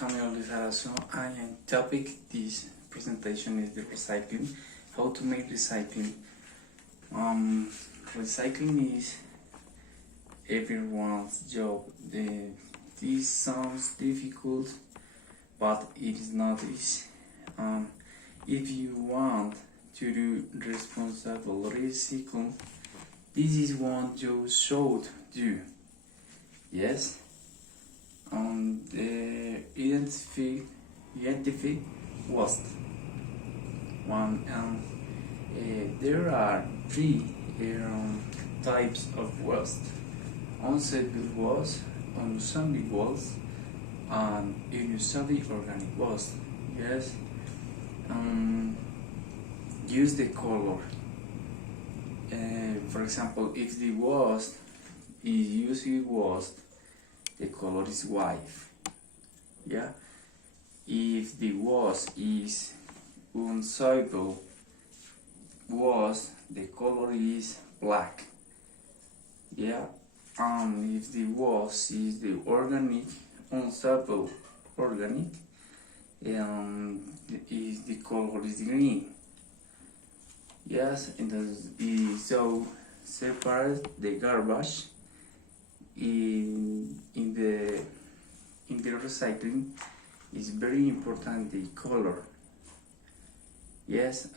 Camilo Lizarazo, and topic this presentation is the recycling. How to make recycling. Recycling is everyone's job. This sounds difficult, but it is not easy. If you want to do responsible recycling, this is what you should do. Yes. Identify waste. There are three types of waste: unstable waste, unusable waste, and inusable organic waste. Yes. Use the color. For example, if the waste is usable waste, the color is white. Yeah. If the waste is unusable waste, the color is black. Yeah. If the waste is the organic, unusable organic, if the color is green. Yes, and so separate the garbage in the recycling. Is very important the color. Yes.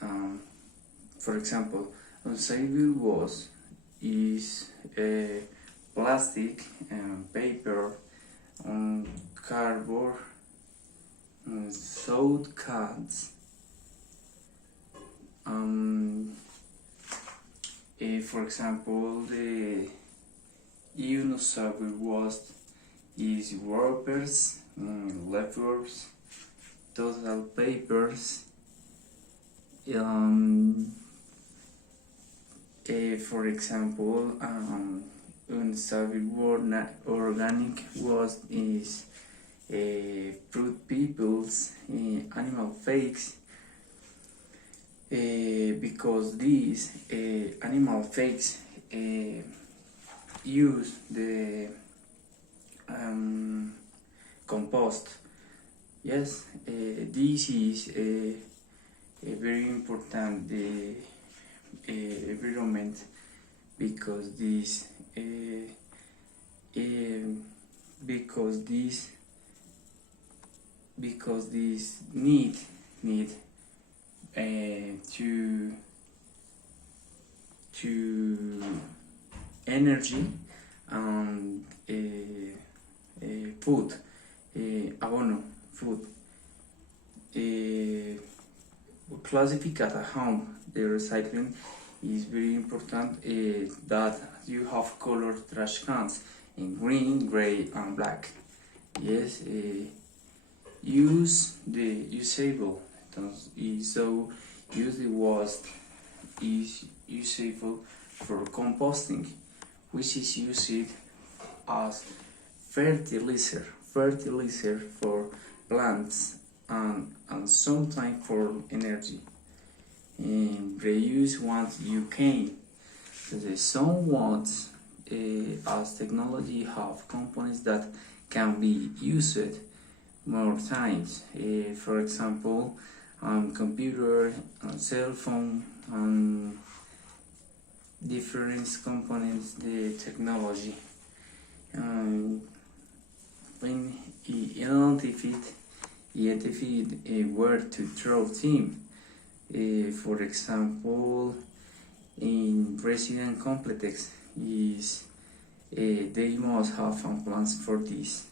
For example, unstable waste is plastic and paper, cardboard, soda cans. For example, the unusable waste is wrappers, leftovers, total papers. For example, unusable organic waste is fruit pebbles, animal fakes. Because these animal fakes use the compost. Yes, this is a very important environment, because this need to energy and food, abono, food. Classified at home, the recycling is very important, that you have colored trash cans in green, gray, and black. Yes. Use the usable. So use the waste is useful for composting, which is used as fertilizer for plants and sometimes for energy. And reuse what you can. So some ones as technology have components that can be used more times. For example, computer, cell phone, different components, the technology. When identify where to throw them. For example, in resident complexes, they must have plans for this.